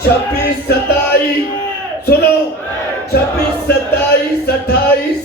26, 28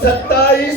27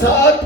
7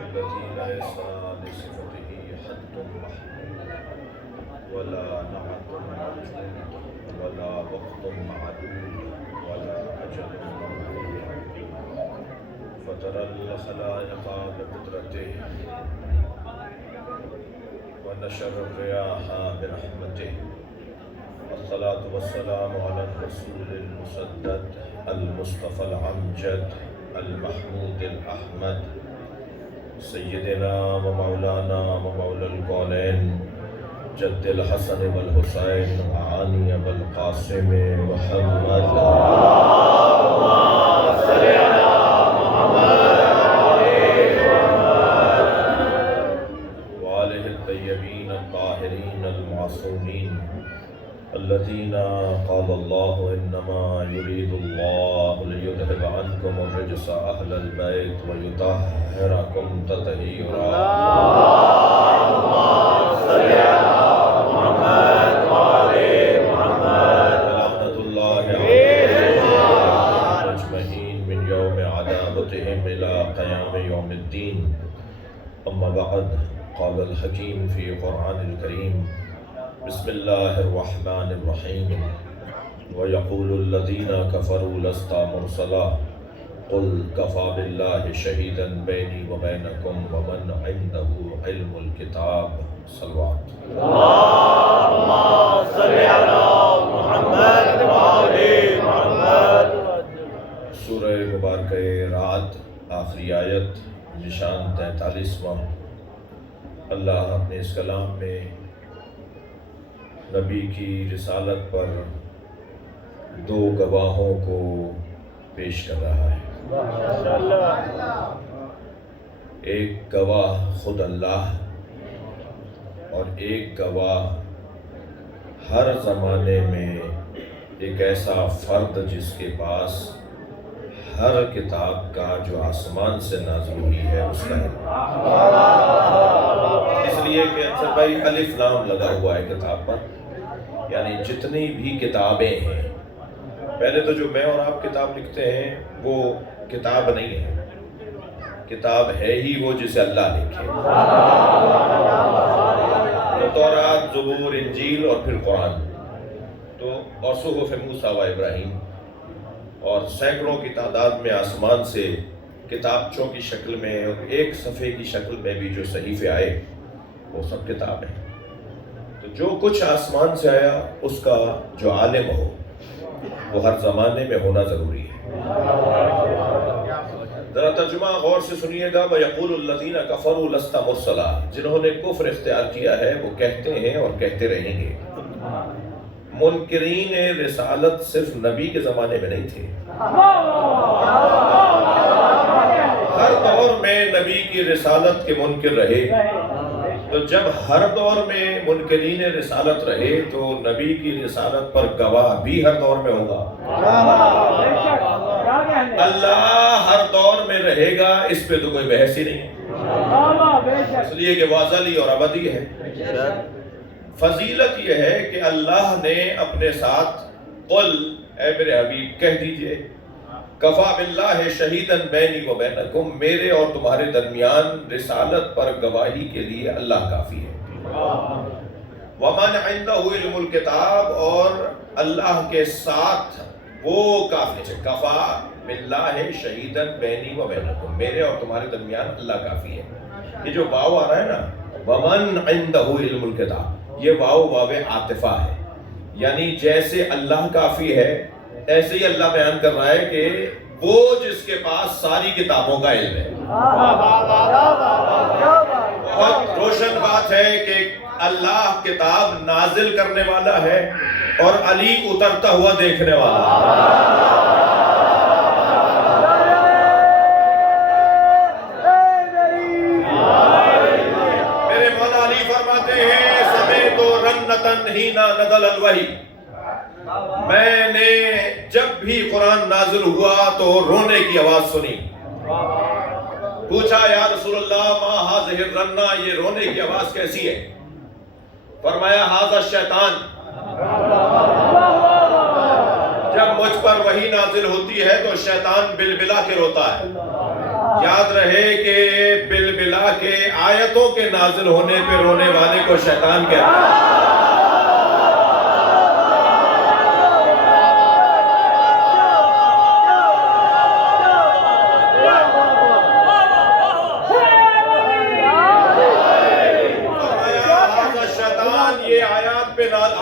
الذي ليس لصفته حد محدود ولا نعت موجود ولا وقت معدود ولا أجل ممدود فترى الخلائق بقدرته ونشر الرياح برحمته والصلاة والسلام على الرسول المسدد المصطفى الأمجد المحمود الأحمد سيدنا ومولانا ومولى الكونين جد الحسن والحسين وعاني بالقاسم محمد صل على محمد وآله الطيبين الطاهرين المعصومين الذين قال الله إنما يريد الله ليذهب عنكم الرجس أهل البيت ويطهركم تطهيرا. اللهم صل على محمد وآل محمد. لعنة الله عليهم أجمعين من يوم عداوتهم إلى قيام يوم الدين. أما بعد، قال الحكيم في قرآن الكريم: بسم الله الرحمن الرحيم. ويقول الذين كفروا لست مرسلا قل كفى بالله شهيدا بيني وبينكم ومن عنده علم الكتاب. صلوات. اللهم صل على محمد وآل محمد. سورہ مبارکہ رعد آخری آیت نشان 43واں. اللہ اپنے اس کلام میں نبی کی رسالت پر 2 گواہوں کو پیش کر رہا ہے. ایک گواہ خود اللہ اور ایک گواہ ہر زمانے میں ایک ایسا فرد جس کے پاس ہر کتاب کا جو آسمان سے نازل ہوئی ہے اس کا علم. اس لیے کہ اکثر بھائی الف لام لگا ہوا ہے کتاب پر، یعنی جتنی بھی کتابیں ہیں، پہلے تو جو میں اور آپ کتاب لکھتے ہیں وہ کتاب نہیں ہے، کتاب ہے ہی وہ جسے اللہ لکھے. تو تورات، زبور، انجیل اور پھر قرآن، تو اور صحف موسیٰ و ابراہیم، اور سینکڑوں کی تعداد میں آسمان سے کتابچوں کی شکل میں اور ایک صفحے کی شکل میں بھی جو صحیفے آئے، وہ سب کتاب ہے. تو جو کچھ آسمان سے آیا اس کا جو عالم ہو وہ ہر زمانے میں ہونا ضروری ہے. ذرا ترجمہ غور سے سنیے گا. وَيَقُولُ الَّذِينَ كَفَرُوا لَسْتَ مُرْسَلًا، جنہوں نے کفر اختیار کیا ہے وہ کہتے ہیں اور کہتے رہیں گے. منکرین رسالت صرف نبی کے زمانے میں نہیں تھے، ہر دور میں نبی کی رسالت کے منکر رہے. تو جب ہر دور میں منکرین رسالت رہے تو نبی کی رسالت پر گواہ بھی ہر دور میں ہوگا. اللہ ہر دور میں رہے گا، اس پہ تو کوئی بحث ہی نہیں، اس لیے کہ وہ ازلی اور ابدی ہے. فضیلت یہ ہے کہ اللہ نے اپنے ساتھ قل، اے میرے حبیب کہہ دیجئے، کفا باللہ شہیداً بینی و بینکم، میرے اور تمہارے درمیان رسالت پر گواہی کے لیے اللہ کافی ہے. ومن عنده علم الکتاب، اور اللہ کے ساتھ وہ کافی ہے. کفا باللہ شہیداً بینی و بینکم، میرے اور تمہارے درمیان اللہ کافی ہے. یہ جو واو آ رہا ہے نا، ومن عنده علم الکتاب، یہ واو واو عاطفہ ہے. یعنی جیسے اللہ کافی ہے ایسے ہی اللہ بیان کر رہا ہے کہ وہ جس کے پاس ساری کتابوں کا علم ہے. بہت روشن بات ہے کہ اللہ کتاب نازل کرنے والا ہے اور علی اترتا ہوا دیکھنے والا ہے. میرے مولا علی فرماتے ہیں سمیت رنتن ہینا نزل الوحی، میں نے جب بھی قرآن نازل ہوا تو رونے کی آواز سنی. پوچھا یا رسول اللہ ما ہذہ الرنہ، یہ رونے کی آواز کیسی ہے؟ فرمایا ھذا الشیطان، جب مجھ پر وحی نازل ہوتی ہے تو شیطان بلبلا کے روتا ہے. یاد رہے کہ بلبلا کے آیتوں کے نازل ہونے پہ رونے والے کو شیطان کہتا ہے.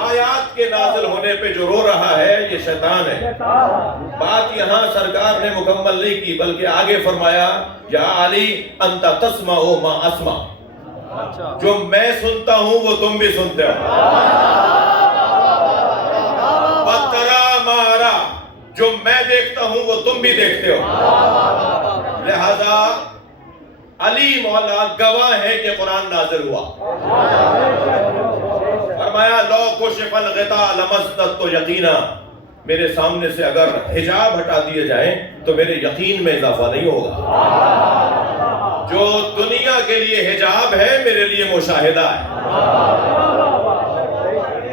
آیات کے نازل ہونے پہ جو رو رہا ہے یہ شیطان ہے. بات یہاں سرکار نے مکمل نہیں کی بلکہ آگے فرمایا یا علی انت تسمع ما اسمع، جو میں سنتا ہوں وہ تم بھی سنتے ہو. وترا ما ارى، جو میں دیکھتا ہوں وہ تم بھی دیکھتے ہو. لہذا علی مولا گواہ ہے کہ قرآن نازل ہوا. فرمایا لو کشف الغطاء لمزددت یقینا، میرے سامنے سے اگر حجاب ہٹا دیے جائیں تو میرے یقین میں اضافہ نہیں ہوگا. جو دنیا کے لیے حجاب ہے میرے لیے مشاہدہ ہے.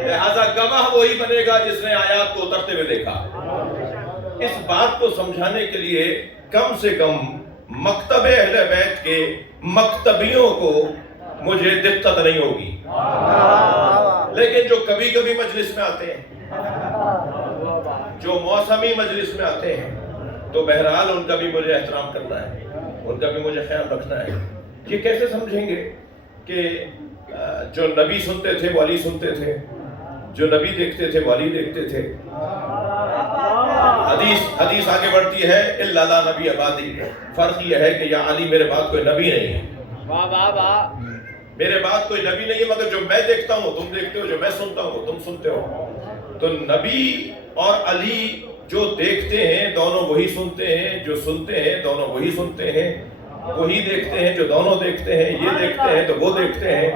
لہذا گواہ وہی بنے گا جس نے آیات کو اترتے ہوئے دیکھا. اس بات کو سمجھانے کے لیے کم سے کم مکتب اہل بیت کے مکتبیوں کو مجھے دقت نہیں ہوگی، لیکن جو کبھی کبھی مجلس میں آتے ہیں، جو موسمی مجلس میں آتے ہیں، تو بہرحال ان کا بھی مجھے احترام کرنا ہے، ان کا بھی مجھے خیال رکھنا ہے. یہ کیسے سمجھیں گے کہ جو نبی سنتے تھے وہ علی سنتے تھے، جو نبی دیکھتے تھے وہ علی دیکھتے تھے. حدیث آگے بڑھتی ہے الا لا نبی بعدی، فرق یہ ہے کہ یا علی میرے بعد کوئی نبی نہیں ہے. میرے بعد کوئی نبی نہیں ہے، مگر جو میں دیکھتا ہوں تم دیکھتے ہو، جو میں سنتا ہوں تم سنتے ہو. تو نبی اور علی جو دیکھتے ہیں دونوں وہی سنتے ہیں، جو سنتے ہیں دونوں وہی سنتے ہیں، وہی دیکھتے ہیں جو دونوں دیکھتے ہیں، یہ دیکھتے ہیں تو وہ دیکھتے ہیں.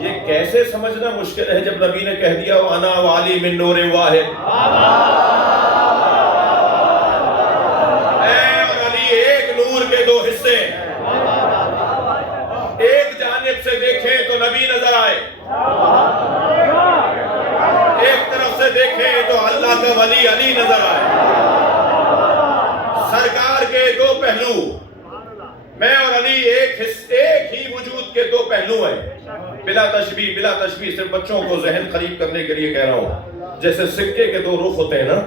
یہ کیسے سمجھنا مشکل ہے جب نبی نے کہہ دیا وانا وعلی من نور واحد، اے اور علی ایک نور کے دو حصے. ایک جانب سے دیکھیں تو نبی نظر آئے، ایک طرف سے دیکھیں تو اللہ کا ولی علی نظر آئے. سرکار کے دو پہلو، میں اور علی ایک ہی وجود کے دو پہلو ہیں. بلا تشبیہ صرف بچوں کو ذہن قریب کرنے کے لیے کہہ رہا ہوں. جیسے سکے کے دو رخ ہوتے ہیں نا،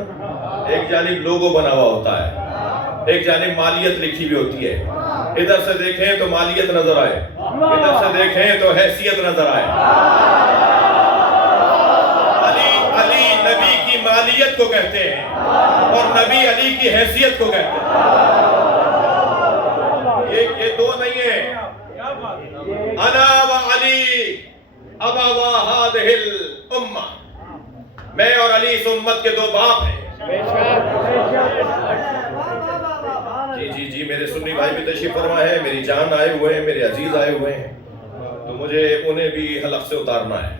ایک جانب لوگو بنا ہوا ہوتا ہے، ایک جانب مالیت لکھی ہوئی ہوتی ہے. ادھر سے دیکھیں تو مالیت نظر آئے، ادھر سے دیکھیں تو حیثیت نظر آئے۔ علی نبی کی مالیت کو کہتے ہیں اور نبی علی کی حیثیت کو کہتے ہیں۔ یہ دو نہیں ہیں۔ انا و علی ابوا هذه الامہ، میں اور علی اس امت کے دو باپ ہیں۔ جی میرے سنی بھائی بھی تشریف فرما ہے، میری جان آئے ہوئے ہیں، میرے عزیز آئے ہوئے ہیں، تو مجھے انہیں بھی حلق سے اتارنا ہے۔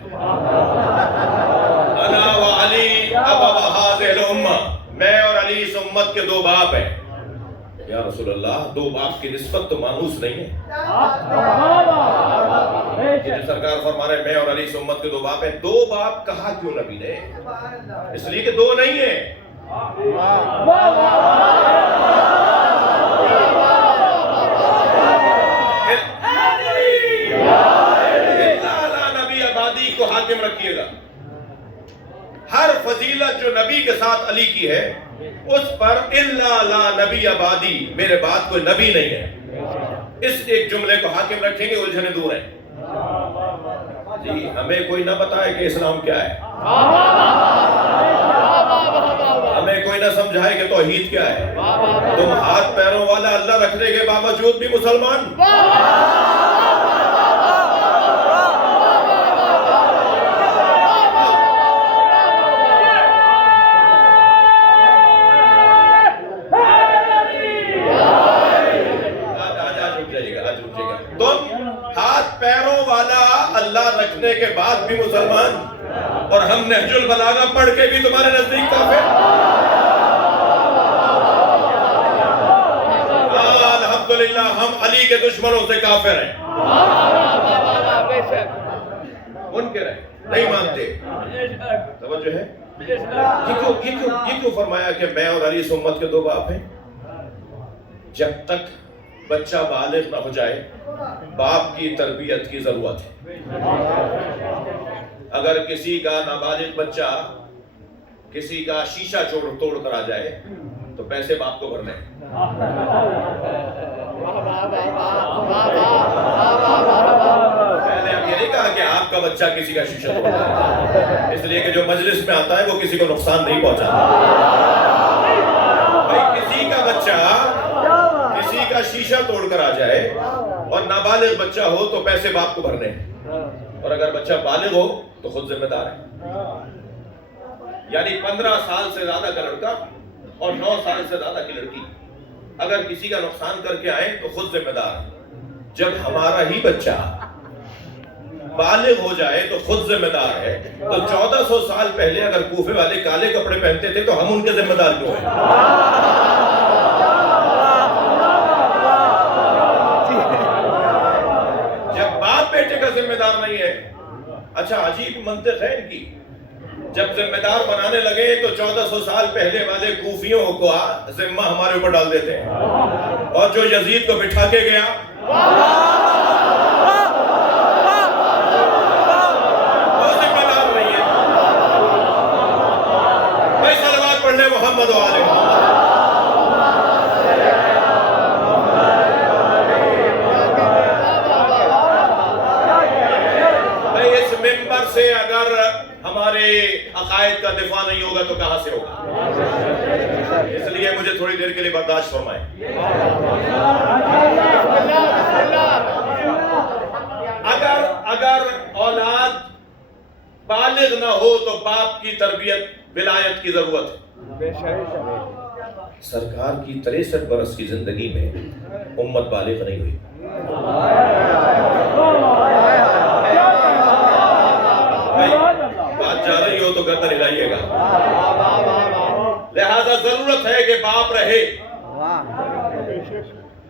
انا و علی ابوا هذه الامہ، میں اور علی اس امت کے دو باپ ہیں۔ یا رسول اللہ، دو باپ کی نسبت تو مانوس نہیں ہے۔ سرکار فرما رہے ہیں میں اور علی اس امت کے دو باپ ہیں۔ دو باپ کہا کیوں نبی نے؟ اس لیے کہ دو نہیں ہیں۔ نبی آبادی کو حاکم رکھیے گا۔ ہر فضیلت جو نبی کے ساتھ علی کی ہے اس پر الا لا نبی آبادی، میرے بعد کوئی نبی نہیں ہے، اس ایک جملے کو حاکم رکھیں گے، الجھنیں دور ہیں۔ جی ہمیں کوئی نہ بتائے کہ اسلام کیا ہے، ہمیں کوئی نہ سمجھائے کہ توحید کیا ہے۔ تم ہاتھ پیروں والا اللہ رکھنے کے باوجود بھی مسلمان۔ اللہ رکھنے کے بعد بھی مسلمان، اور ہم نہج البلاغہ پڑھ کے بھی تمہارے نزدیک کافر۔ الحمدللہ ہم علی کے دشمنوں سے کافر ہیں، منکر ہیں، نہیں مانتے۔ توجہ ہے؟ یہ کیوں فرمایا کہ میں اور علی اس امت کے دو باپ ہیں؟ جب تک بچہ بالغ نہ ہو جائے باپ کی تربیت کی ضرورت ہے۔ اگر کسی کا نابالغ بچہ کسی کا شیشہ توڑ کر آ جائے تو پیسے باپ کو بھرنے ہیں۔ میں نے اب یہ نہیں کہا کہ آپ کا بچہ کسی کا شیشہ توڑ ہے، اس لیے کہ جو مجلس میں آتا ہے وہ کسی کو نقصان نہیں پہنچاتا۔ بھائی کسی کا بچہ کسی کا شیشہ توڑ کر آ جائے اور نابالغ بچہ ہو تو پیسے باپ کو بھرنے ہیں، اور اگر بچہ بالغ ہو تو خود ذمہ دار ہے۔ یعنی 15 سال سے زیادہ کا لڑکا اور 9 سال سے زیادہ کی لڑکی اگر کسی کا نقصان کر کے آئے تو خود ذمہ دار ہے۔ جب ہمارا ہی بچہ بالغ ہو جائے تو خود ذمہ دار ہے، تو 1400 سال پہلے اگر کوفے والے کالے کپڑے پہنتے تھے تو ہم ان کے ذمہ دار کیوں ہیں؟ ذمہ دار نہیں ہے۔ اچھا عجیب منطق ہے ان کی، جب ذمہ دار بنانے لگے تو 1400 سال پہلے والے کوفیوں کو ذمہ ہمارے اوپر ڈال دیتے ہیں، اور جو یزید کو بٹھا کے گیا وہ ذمہ دار نہیں ہے۔ بھائی صلوات پڑھنے محمد و آل محمد۔ سے اگر ہمارے عقائد کا دفاع نہیں ہوگا تو کہاں سے ہوگا؟ اس لیے مجھے تھوڑی دیر کے لیے برداشت فرمائیں۔ اگر اولاد بالغ نہ ہو تو باپ کی تربیت ولایت کی ضرورت ہے۔ سرکار کی 63 برس کی زندگی میں امت بالغ نہیں ہوئی۔ بات جا رہی ہو تو گردن ہلائیے گا۔ لہذا ضرورت ہے کہ باپ رہے۔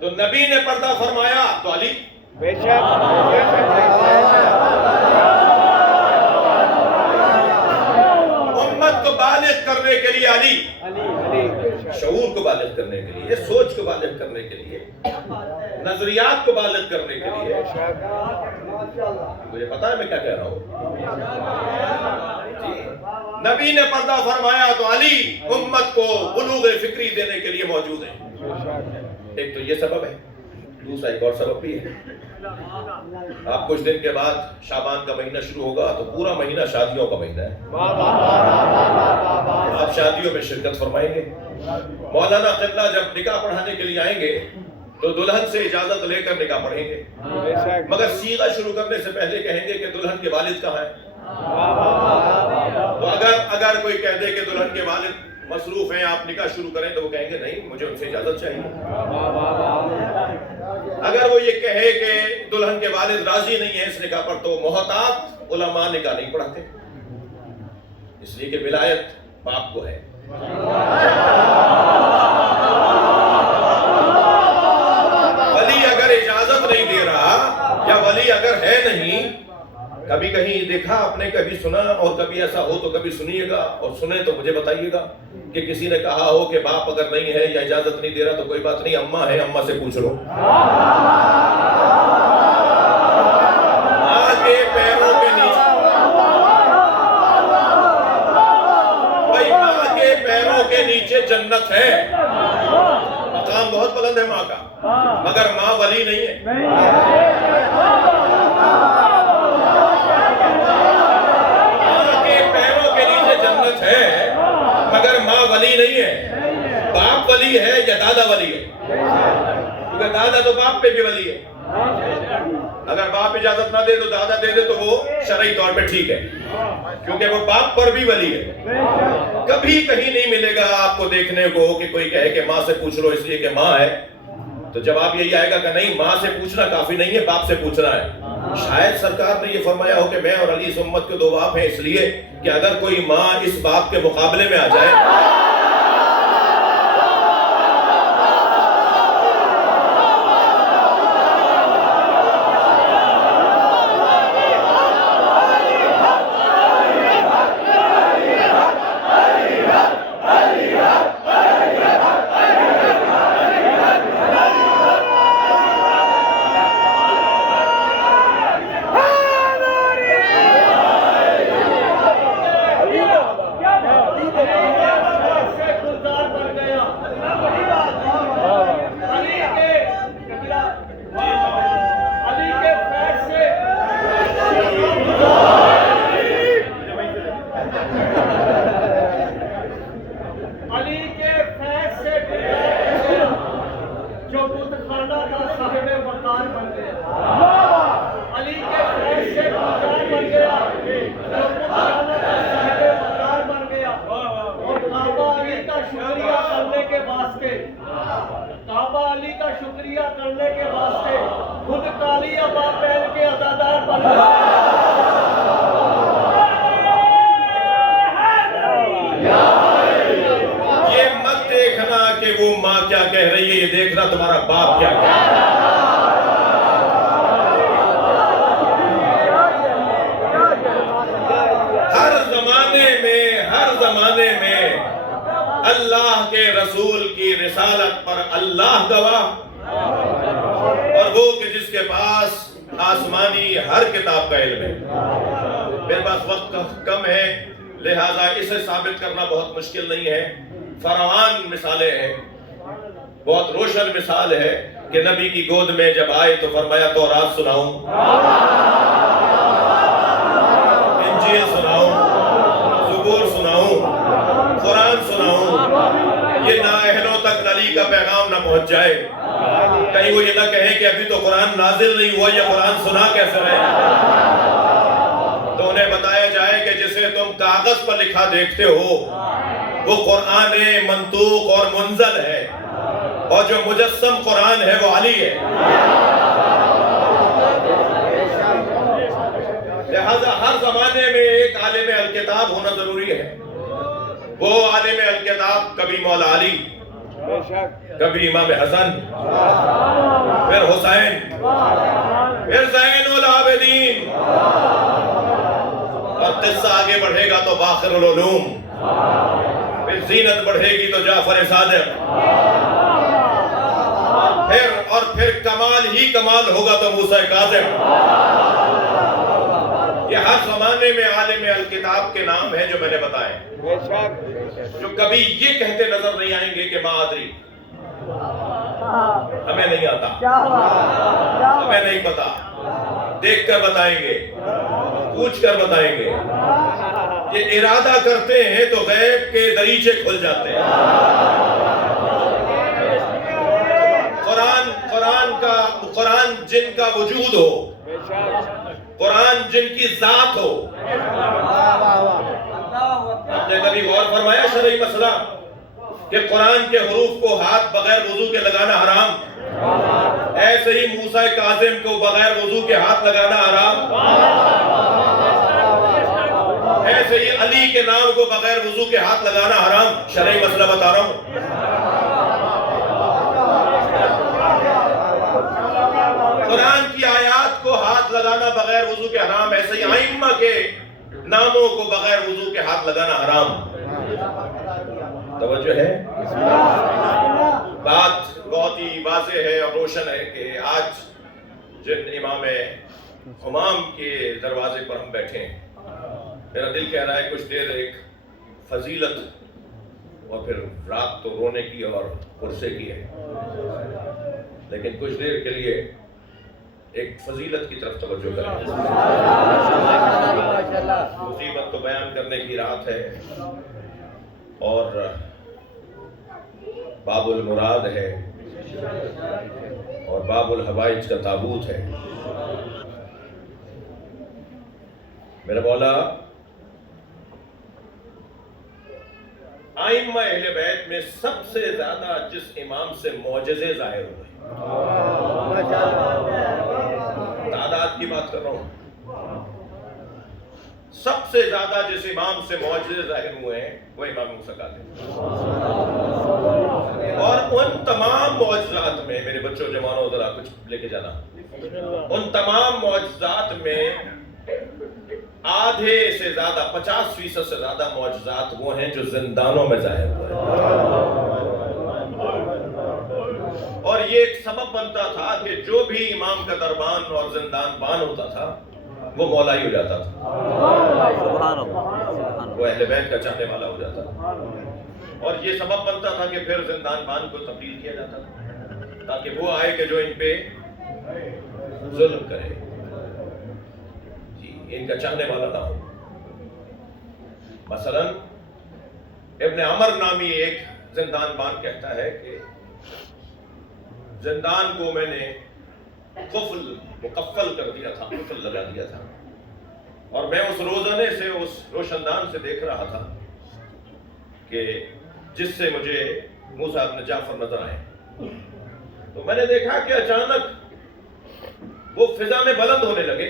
تو نبی نے پردہ فرمایا تو علی، امت کو بالغ کرنے کے لیے علی، شعور کو بالغ کرنے کے لیے، سوچ کو بالغ کرنے کے لیے، نظریات کو بالغ کرنے کے لیے۔ مجھے پتا ہے میں کیا کہہ رہا ہوں۔ نبی نے پردہ فرمایا تو علی امت کو بلوغ فکری دینے کے لیے موجود ہے۔ ایک تو یہ سبب ہے۔ دوسرا ایک اور سبب بھی ہے، آپ کچھ دن کے بعد شعبان کا مہینہ شروع ہوگا تو پورا مہینہ شادیوں کا مہینہ ہے، آپ شادیوں میں شرکت فرمائیں گے۔ مولانا قبلہ جب نکاح پڑھانے کے لیے آئیں گے تو دلہن سے اجازت لے کر نکاح پڑھیں گے، مگر صیغہ شروع کرنے سے پہلے کہیں گے کہ دلہن کے والد کہاں ہیں؟ تو اگر کوئی کہہ دے کہ دلہن کے والد مصروف ہیں، آپ نکاح شروع کریں، تو وہ کہیں گے نہیں، مجھے ان سے اجازت چاہیے۔ اگر وہ یہ کہے کہ دلہن کے والد راضی نہیں ہیں اس نکاح پر، تو محتاط علماء نکاح نہیں پڑھاتے، اس لیے کہ ولایت باپ کو ہے۔ ولی اگر اجازت نہیں دے رہا یا ولی اگر ہے نہیں، کبھی کہیں دیکھا آپ نے، کبھی سنا، اور کبھی ایسا ہو تو کبھی سنیے گا، اور سنے تو مجھے بتائیے گا کہ کسی نے کہا ہو کہ باپ اگر نہیں ہے یا اجازت نہیں دے رہا تو کوئی بات نہیں، اماں ہے، اماں سے پوچھ لو۔ ماں کے پیروں کے نیچے، بھائی ماں کے پیروں کے نیچے جنت ہے، مقام بہت بلند ہے ماں کا، مگر ماں ولی نہیں ہے۔ مگر ماں ولی نہیں ہے، باپ ولی ہے یا دادا ولی ہے، کیونکہ دادا تو باپ پہ بھی ولی ہے۔ اگر باپ اجازت نہ دے تو دادا دے دے تو وہ شرعی طور پہ ٹھیک ہے، کیونکہ وہ باپ پر بھی ولی ہے۔ کبھی کہیں نہیں ملے گا آپ کو دیکھنے کو کہ کوئی کہے کہ ماں سے پوچھ لو اس لیے کہ ماں ہے، تو جواب یہی آئے گا کہ نہیں، ماں سے پوچھنا کافی نہیں ہے، باپ سے پوچھنا ہے۔ شاید سرکار نے یہ فرمایا ہو کہ میں اور علی اس امت کے دو باپ ہیں، اس لیے کہ اگر کوئی ماں اس باپ کے مقابلے میں آ جائے، کعبہ علی کا شکریہ کرنے کے واسطے خود کالی ابا پہن کے عزادار بن گیا۔ یہ مت دیکھنا کہ وہ ماں کیا کہہ رہی ہے، یہ دیکھنا تمہارا باپ کیا کہہ رہا ہے۔ ہر زمانے میں اللہ کے رسول کی رسالت پر اللہ گواہ، اور وہ کہ جس کے پاس آسمانی ہر کتاب کا علم ہے۔ میرے پاس وقت کم ہے، لہذا اسے ثابت کرنا بہت مشکل نہیں ہے۔ فراوان مثالیں ہیں، بہت روشن مثال ہے کہ نبی کی گود میں جب آئے تو فرمایا تورات سناؤں، انجیل سناؤں، زبور سناؤں، قرآن سناؤں۔ یہ نااہلوں تک علی کا پیغام نہ پہنچ جائے، کہیں وہ یہ نہ کہیں کہ ابھی تو قرآن نازل نہیں ہوا، یہ قرآن سنا کیسے رہے۔ تو انہیں بتایا جائے کہ جسے تم کاغذ پر لکھا دیکھتے ہو وہ قرآن منطوق اور منزل ہے، اور جو مجسم قرآن ہے وہ علی ہے۔ لہذا ہر زمانے میں ایک عالم الکتاب ہونا ضروری ہے۔ وہ عالم الکتاب کبھی مولا علی، کبھی امام حسن، پھر حسین، پھر زین العابدین، اور قصہ آگے بڑھے گا تو باقر العلوم، پھر زینت بڑھے گی تو جعفر صادق، اور پھر کمال ہی کمال ہوگا تو موسیٰ کاظم۔ یہ ہر زمانے میں عالم الکتاب کے نام ہیں جو میں نے بتائے، جو کبھی یہ کہتے نظر نہیں آئیں گے کہ ماں آدری، ہمیں نہیں آتا، کیا بات، ہمیں نہیں پتا، دیکھ کر بتائیں گے، پوچھ کر بتائیں گے۔ یہ ارادہ کرتے ہیں تو غیب کے دریچے کھل جاتے ہیں۔ قرآن جن کا وجود ہو، قرآن جن کی ذات ہو۔ آپ نے کبھی غور فرمایا شرعی مسئلہ کہ قرآن کے حروف کو ہاتھ بغیر وضو کے لگانا حرام، ایسے ہی موسیٰ کاظم کو بغیر وضو کے ہاتھ لگانا حرام، ایسے ہی علی کے نام کو بغیر وضو کے ہاتھ لگانا حرام۔ شرعی مسئلہ بتا رہا ہوں۔ قرآن کی آیات کو ہاتھ لگانا بغیر وضو کے حرام، ایسے ہی ائمہ کے ناموں کو بغیر وضو کے ہاتھ لگانا حرام۔ توجہ ہے؟ بات بہت ہی واضح ہے اور روشن ہے کہ آج جن امام حمام کے دروازے پر ہم بیٹھے ہیں، میرا دل کہہ رہا ہے کچھ دیر ایک فضیلت، اور پھر رات تو رونے کی اور غصے کی ہے، لیکن کچھ دیر کے لیے ایک فضیلت کی طرف توجہ کریں۔ مصیبت کو بیان کرنے کی رات ہے اور باب المراد ہے اور باب الحوائج کا تابوت ہے۔ میرا مولا ائمہ اہل بیت میں سب سے زیادہ جس امام سے معجزے ظاہر ہوئے، تعداد کی بات کر رہا ہوں، سب سے زیادہ جس امام سے معجزے ظاہر ہوئے ہیں وہ امام موسیٰ کاظم، اور ان تمام معجزات میں میرے بچوں جوانوں ذرا کچھ لے کے جانا، ان تمام معجزات میں آدھے سے زیادہ 50% سے زیادہ معجزات وہ ہیں جو زندانوں میں ظاہر ہوئے، اور یہ ایک سبب بنتا تھا کہ جو بھی امام کا دربان اور زندان بان ہوتا تھا وہ مولائی ہو جاتا تھا، وہ اہل بیت کا چاہنے والا ہو جاتا تھا، اور یہ سبب بنتا تھا کہ پھر زندان بان کو تبدیل کیا جاتا تھا تاکہ وہ آئے کہ جو ان پہ ظلم کرے، ان کا چاہنے والا نہ ہو۔ مثلا ابن عمر نامی ایک زندان بان کہتا ہے کہ زندان کو میں نے مقفل کر دیا تھا، قفل لگا دیا تھا، اور میں اس روزنے سے، اس روشندان سے دیکھ رہا تھا کہ جس سے مجھے موسیٰ ابن جعفر نظر آئے، تو میں نے دیکھا کہ اچانک وہ فضا میں بلند ہونے لگے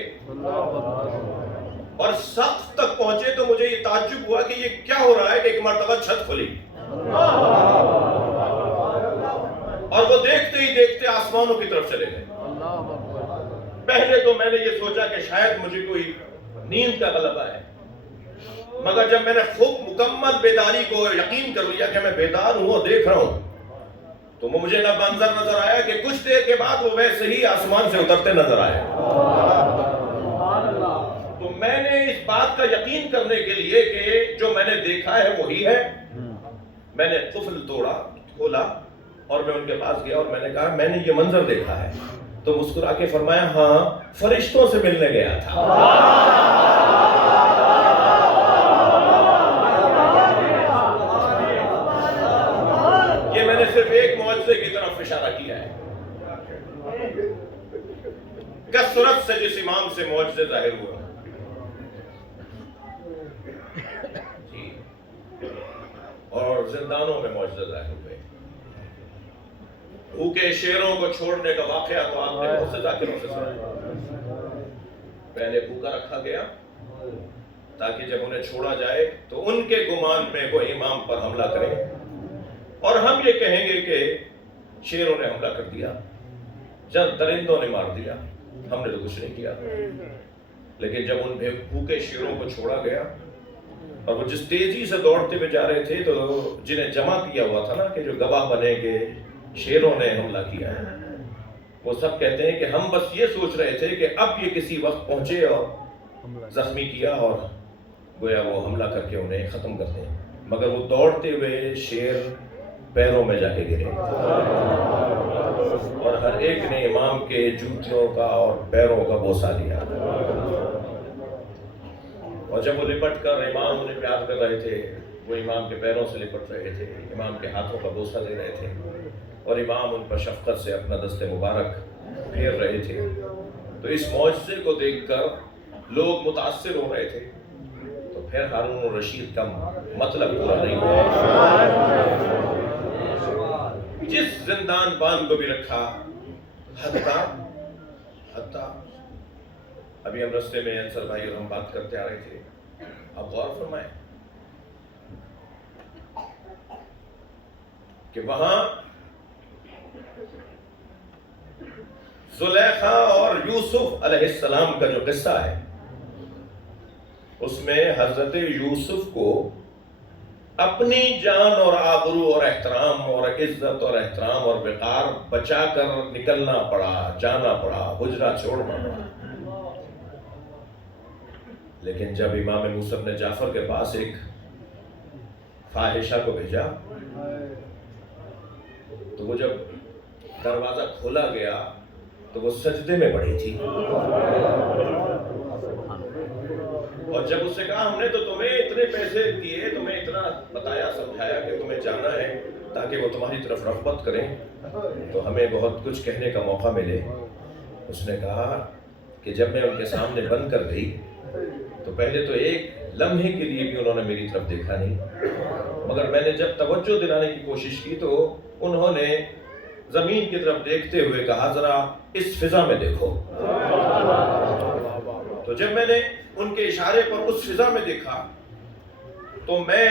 اور سقف تک پہنچے، تو مجھے یہ تعجب ہوا کہ یہ کیا ہو رہا ہے کہ ایک مرتبہ چھت کھلی اور وہ دیکھتے ہی دیکھتے آسمانوں کی طرف چلے گئے۔ پہلے تو میں نے یہ سوچا کہ شاید مجھے کوئی نیند کا غلبہ ہے، مگر جب میں نے خوب مکمل بیداری کو یقین کر لیا کہ میں بیدار ہوں اور دیکھ رہا ہوں، تو وہ مجھے منظر نظر آیا کہ کچھ دیر کے بعد وہ ویسے ہی آسمان سے اترتے نظر آئے۔ تو میں نے اس بات کا یقین کرنے کے لیے کہ جو میں نے دیکھا ہے وہی ہے، میں نے قفل توڑا، کھولا، اور میں ان کے پاس گیا اور میں نے کہا میں نے یہ منظر دیکھا ہے، تو مسکرا کے فرمایا ہاں فرشتوں سے ملنے گیا تھا۔ یہ میں نے صرف ایک معجزے کی طرف اشارہ کیا ہے، کثرت سے جس امام سے معجزے ظاہر ہوئے، اور زندانوں میں معجزے ظاہر ہوئے۔ بھوکے شیروں کو چھوڑنے کا واقعہ تو آپ نے بہت سے ذاکروں سے سنا۔ پہلے بھوکا رکھا گیا تاکہ جب انہیں چھوڑا جائے تو ان کے گمان میں وہ امام پر حملہ کریں، اور ہم یہ کہیں گے کہ شیروں نے حملہ کر دیا، چند درندوں نے مار دیا، ہم نے تو کچھ نہیں کیا۔ لیکن جب ان بھوکے شیروں کو چھوڑا گیا اور وہ جس تیزی سے دوڑتے ہوئے جا رہے تھے، تو جنہیں جمع کیا ہوا تھا نا کہ جو گواہ بنے کہ شیروں نے حملہ کیا ہے، وہ سب کہتے ہیں کہ ہم بس یہ سوچ رہے تھے کہ اب یہ کسی وقت پہنچے اور زخمی کیا اور گویا وہ حملہ کر کے انہیں ختم کر دیں، مگر وہ دوڑتے ہوئے شیر پیروں میں جا کے گرے۔ اور ہر ایک نے امام کے جوتیوں کا اور پیروں کا بوسہ لیا، اور جب وہ لپٹ کر امام انہیں پیار کر رہے تھے، وہ امام کے پیروں سے لپٹ رہے تھے، امام کے ہاتھوں کا بوسہ دے رہے تھے، اور امام ان پر شفقت سے اپنا دست مبارک پھیر رہے تھے، تو اس معجزے کو دیکھ کر لوگ متاثر ہو رہے تھے۔ تو پھر ہارون الرشید کا مطلب پورا نہیں ہوا، جس زندان بان کو بھی رکھا، حتیٰ ابھی ہم رستے میں انصر بھائی اور ہم بات کرتے آ رہے تھے، آپ غور فرمائیں کہ وہاں زلیخا اور یوسف علیہ السلام کا جو قصہ ہے، اس میں حضرت یوسف کو اپنی جان اور آبرو اور احترام اور عزت اور احترام اور وقار بچا کر نکلنا پڑا، جانا پڑا، حجرہ چھوڑنا پڑا۔ لیکن جب امام موسیٰ نے جعفر کے پاس ایک فاحشہ کو بھیجا، تو وہ جب دروازہ کھولا گیا تو وہ سجدے میں پڑی تھی، اور جب اس سے کہا ہم نے تو تمہیں اتنے پیسے دیے، تمہیں اتنا بتایا سمجھایا کہ تمہیں جانا ہے تاکہ وہ تمہاری طرف رغبت کریں، تو ہمیں بہت کچھ کہنے کا موقع ملے۔ اس نے کہا کہ جب میں ان کے سامنے بن کر گئی تو پہلے تو ایک لمحے کے لیے بھی انہوں نے میری طرف دیکھا نہیں، مگر میں نے جب توجہ دلانے کی کوشش کی تو انہوں نے زمین کی طرف دیکھتے ہوئے کہا ذرا اس فضا میں دیکھو۔ تو جب میں نے ان کے اشارے پر اس فضا میں دیکھا تو میں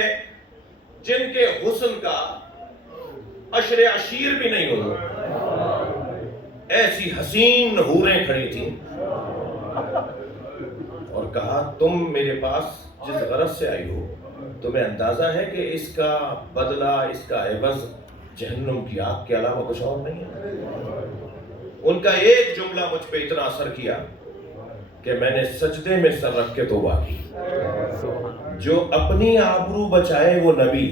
جن کے حسن کا عشر عشیر بھی نہیں ہوں، ایسی حسین حوریں کھڑی تھیں، اور کہا تم میرے پاس جس غرض سے آئی ہو، تمہیں اندازہ ہے کہ اس کا بدلہ، اس کا عوض جہنم کی آگ کے علاوہ کچھ اور نہیں ہے؟ ان کا ایک جملہ مجھ پہ اتنا اثر کیا کہ میں نے سجدے میں سر رکھ کے توبہ کی۔ جو اپنی آبرو بچائے وہ نبی،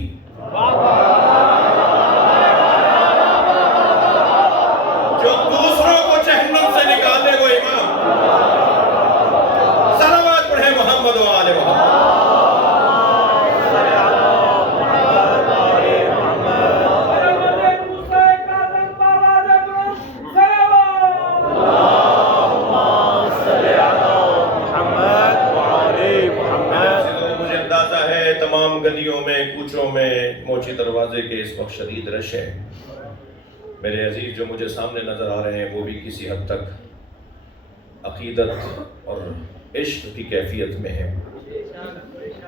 جو دوسروں کو جہنم سے نکالے وہ امام۔ صلوات پڑھیں محمد و آل محمد۔ گلیوں میں، کوچوں میں، موچی دروازے کے اس وقت شدید رش ہے۔ میرے عزیز جو مجھے سامنے نظر آ رہے ہیں وہ بھی کسی حد تک عقیدت اور عشق کی کیفیت میں ہے۔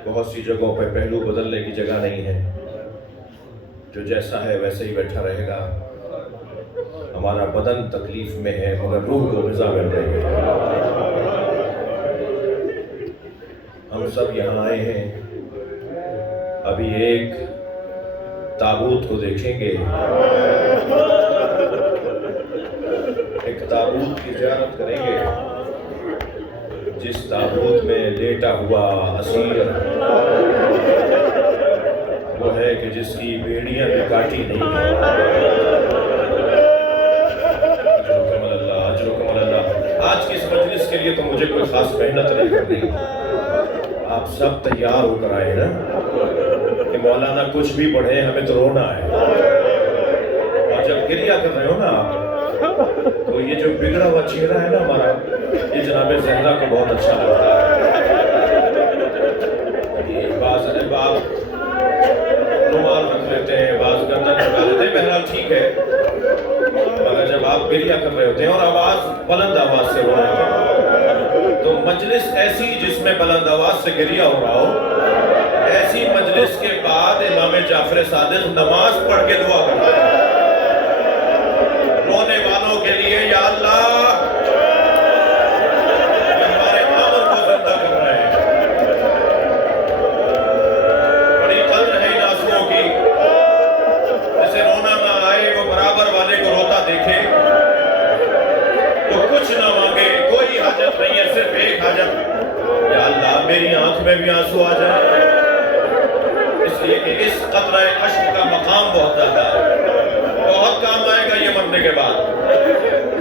بہت سی جگہوں پہ پہلو بدلنے کی جگہ نہیں ہے، جو جیسا ہے ویسے ہی بیٹھا رہے گا۔ ہمارا بدن تکلیف میں ہے مگر روح کو غذا مل رہی ہے۔ ہم سب یہاں آئے ہیں، ابھی ایک تابوت کو دیکھیں گے، ایک تابوت کی زیارت کریں گے، جس تابوت میں لیٹا ہوا اسیر وہ ہے کہ جس کی بیڑیاں بھی کاٹی نہیں ہیں۔ اجرکم اللہ، اجرکم اللہ۔ آج کی اس مجلس کے لیے تو مجھے کوئی خاص محنت نہیں کرنی، آپ سب تیار ہو کر آئے نا کہ مولانا کچھ بھی پڑھے ہمیں تو رونا ہے، اور جب گریہ کر رہے ہو نا آپ تو یہ جو بگڑا ہوا چہرہ ہے نا ہمارا، یہ جناب زہرا کو بہت اچھا لگتا ہے۔ بعض احباب رومال رکھ لیتے ہیں، بعض گردن لگا لیتے ہیں، بہرحال ٹھیک ہے، مگر جب آپ گریہ کر رہے ہوتے ہیں اور آواز بلند آواز سے ہو رہے ہوتے ہیں تو مجلس ایسی جس میں بلند آواز سے گریہ ہو رہا ہو، ایسی مجلس کے بعد امام جعفر صادق نماز پڑھ کے دعا کرتے ہیں رونے والوں کے لیے، یا اللہ ہمارے عامر کو زندہ کر رہے ہیں۔ بڑی قدر ہے ان آنسوؤں کی، جسے رونا نہ آئے وہ برابر والے کو روتا دیکھے تو کچھ نہ مانگے، کوئی حاجت نہیں ہے، صرف ایک حاجت، یا اللہ میری آنکھ میں بھی آنسو آ جائے، اس لیے کہ اس قطرہ اشک کا مقام بہت زیادہ ہے، بہت کام آئے گا یہ ہے مرنے کے بعد.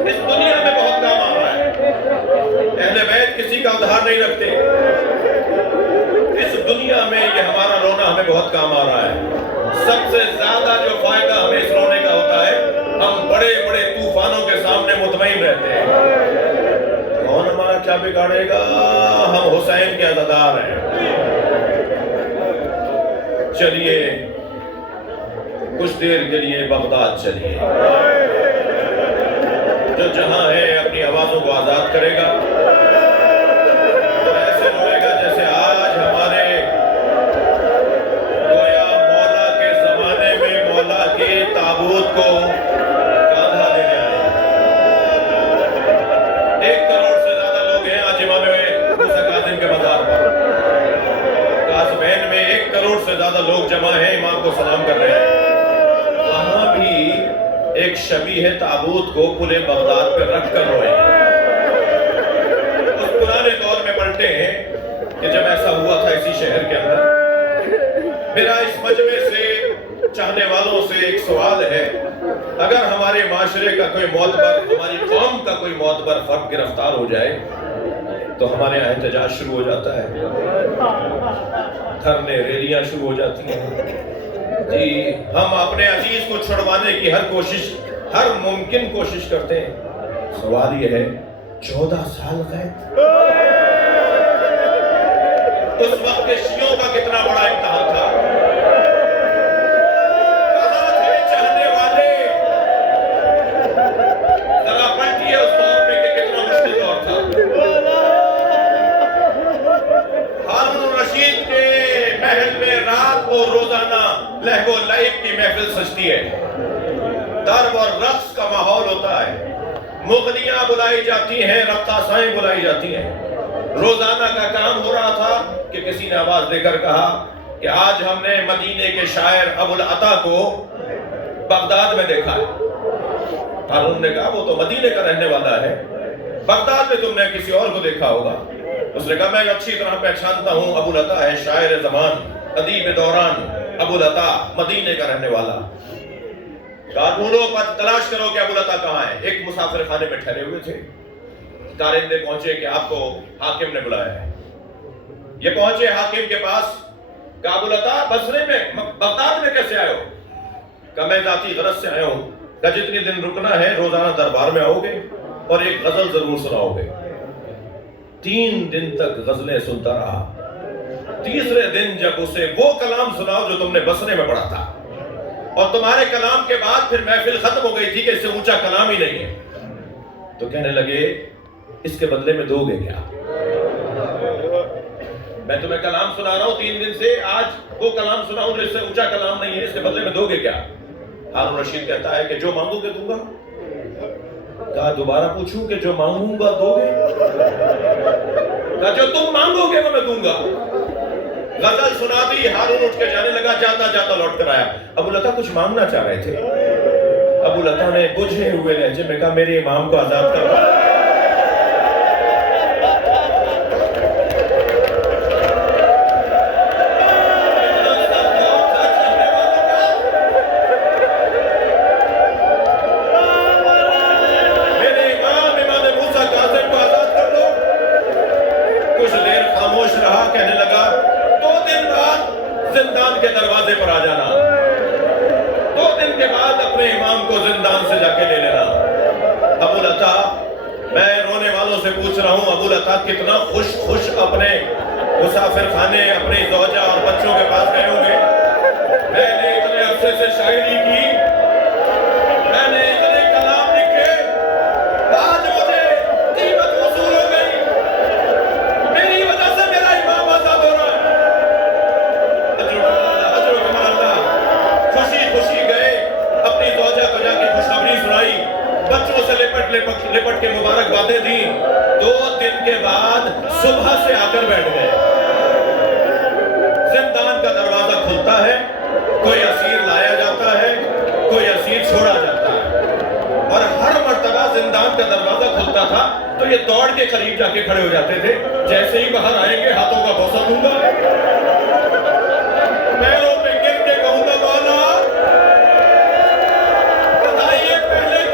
اس دنیا میں بہت کام آ رہا ہے. اہل بیت کسی کا ادھار نہیں رکھتے. اس دنیا میں یہ ہمارا رونا ہمیں بہت کام آ رہا ہے. سب سے زیادہ جو فائدہ ہمیں اس رونے کا ہوتا ہے, ہم بڑے بڑے طوفانوں کے سامنے مطمئن رہتے ہیں. کون ہمارا کیا بگاڑے گا, ہم حسین کے عزادار ہیں. چلیے کچھ دیر کے لیے بغداد چلیے. جو جہاں ہے اپنی آوازوں کو آزاد کرے گا, ایسے روئے گا جیسے آج ہمارے گویا مولا کے زمانے میں مولا کے تابوت کو کاندھا دینے آئے. 1 کروڑ سے زیادہ لوگ ہیں آج امام موسیٰ کاظم کے مزار پر. قاسمین میں 1 کروڑ سے زیادہ لوگ جمع ہیں, امام کو سلام کر رہے ہیں. وہاں بھی ایک شبیہ تابوت کو پل بغداد پہ رکھ کر روئے. اس پرانے دور میں پلٹے ہیں کہ جب ایسا ہوا تھا اسی شہر کے اندر. میرا اس مجمع سے چاہنے والوں سے ایک سوال ہے, اگر ہمارے معاشرے کا کوئی معتبر, ہماری قوم کا کوئی معتبر فرد گرفتار ہو جائے تو ہمارے یہاں احتجاج شروع ہو جاتا ہے, دھرنے ریلیاں شروع ہو جاتی ہیں. جی ہم اپنے عزیز کو چھڑوانے کی ہر ممکن کوشش کرتے ہیں. سوال یہ ہے 14 سال قید, اس وقت کے شیعوں کا کتنا بڑا امتحان تھا. کہاں تھے چاہنے والے؟ ذرا پلٹیے اس دور میں کہ کتنا مشکل دور تھا. ہارون رشید کے محل میں رات کو روزانہ لہو و لعب کی محفل سجتی ہے. درب اور رقص کا ماحول ہوتا ہے. مغنیاں بلائی جاتی ہیں, رقاصائیں بلائی جاتی ہیں. روزانہ کا کام ہو رہا تھا کہ کسی نے آواز دے کر کہا کہ آج ہم نے مدینے کے شاعر ابو العطا کو بغداد میں دیکھا ہے. ہارون نے کہا وہ تو مدینے کا رہنے والا ہے, بغداد میں تم نے کسی اور کو دیکھا ہوگا. اس نے کہا میں اچھی طرح پہچانتا ہوں, ابو العطا ہے شاعر زمان, ادیب دوران, ابو العطا مدینے کا رہنے والا. کہا ڈھونڈو, تلاش کرو کہ ابو العطا کہاں ہے. ایک مسافر خانے میں ٹھہرے ہوئے تھے. کارندے پہنچے کہ آپ کو حاکم نے بلایا ہے. یہ پہنچے حاکم کے پاس. کہا ابو العطا بصرے میں, بغداد میں کیسے آئے ہو؟ کہا میں ذاتی غرض سے آیا ہوں. کہا جتنی دن رکنا ہے روزانہ دربار میں آؤ گے اور ایک غزل ضرور سناؤ گے. 3 دن تک غزلیں سنتا رہا. تیسرے دن جب اسے وہ کلام سناؤ جو تم نے بصرے میں پڑھا تھا, اور تمہارے کلام کے بعد پھر محفل ختم ہو گئی تھی کہ اس سے اونچا کلام ہی نہیں ہے, تو کہنے لگے اس کے بدلے میں دو گے کیا؟ میں تمہیں کلام سنا رہا ہوں 3 دن سے, آج وہ کلام سناؤں جو اس سے اونچا کلام نہیں ہے, اس کے بدلے میں دو گے کیا؟ ہارون رشید کہتا ہے کہ جو مانگو گے دوں گا. کہا دوبارہ پوچھوں کہ جو مانگوں گا دو گے؟ کہا جو تم مانگو گے وہ میں دوں گا. غزل سنا دی, ہارون اٹھ کے جانے لگا, جاتا جاتا لوٹ کر آیا. ابو العطا کچھ مانگنا چاہ رہے تھے. ابو العطا نے بجھے ہوئے لہجے میں کہا میرے امام کو آزاد کرو. کتنا خوش اپنے مسافر خانے, اپنی زوجہ اور بچوں کے پاس گئے ہوں گے. میں نے اتنے عرصے سے شاعری کی, میں نے اتنے کلام لکھے, آج مجھے قیمت وصول ہو گئی, میری وجہ سے میرا امام آزاد ہو رہا ہے. اجر و کمال اللہ. خوشی گئے, اپنی زوجہ کو جا کے خوشخبری سنائی, بچوں سے لپٹ کے مبارکبادیں دیں. 2 دن کے بعد صبح سے آ کر بیٹھ گئے. زندان کا دروازہ کھلتا ہے, کوئی اسیر لایا جاتا ہے, کوئی اسیر چھوڑا جاتا ہے, اور ہر مرتبہ زندان کا دروازہ کھلتا تھا تو یہ دوڑ کے قریب جا کے کھڑے ہو جاتے تھے. جیسے ہی باہر آئیں گے ہاتھوں کا بوسہ دوں گا, پیروں پہ گر کے کہوں گا مولا بتائیے پہلے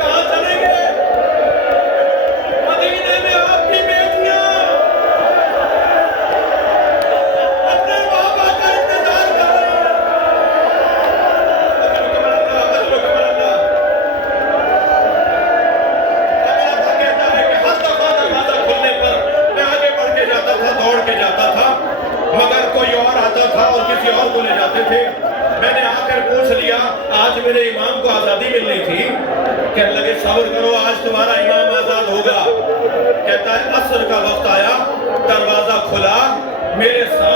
مگر کوئی اور آتا تھا اور کسی اور کو لے جاتے تھے. میں نے آ کر پوچھ لیا آج میرے امام کو آزادی ملنی تھی. کہنے لگے صبر کرو آج تمہارا امام آزاد ہوگا. کہتا ہے عصر کا وقت آیا, دروازہ کھلا, میرے سامنے